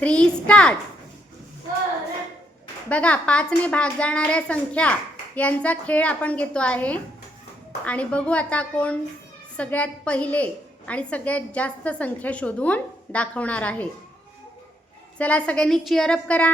3 start. बघा 5 ने भाग जाणाऱ्या संख्या यांचा खेळ आपण घेतो आहे आणि बघू आता कोण सगळ्यात पहिले आणि सगळ्यात जास्त संख्या शोधून दाखवणार आहे. चला सगळ्यांनी चीअर अप करा.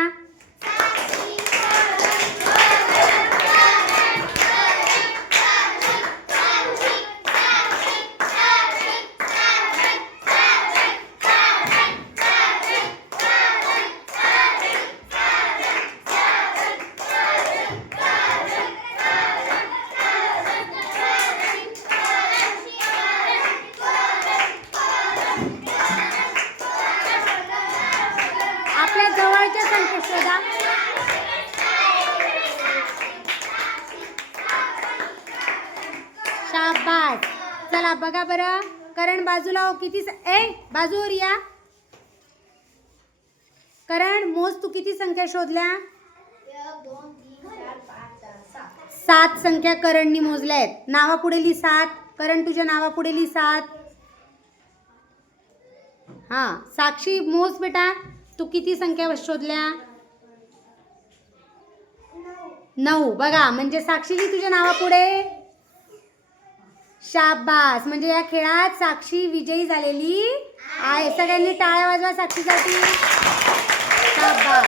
आपल्या जवळच्या संख्या शोधा. शाबास. चला बघा बरं, करण बाजूला हो. किती बाजूवर या. करण मोज, तू किती संख्या शोधल्या? 7 संख्या करणनी मोजल्या आहेत. नावापुढे लिही 7. करण तुझ्या नावापुढे लिही 7. हां साक्षी मोज बेटा, तू किती संख्या शोधल्या? 9. बघा म्हणजे साक्षीजी तुझ्या नावापुढे. शाबास. म्हणजे या खेळात साक्षी विजयी झालेली आहे. सगळ्यांनी टाळ्या वाजवा साक्षीसाठी. शाबास.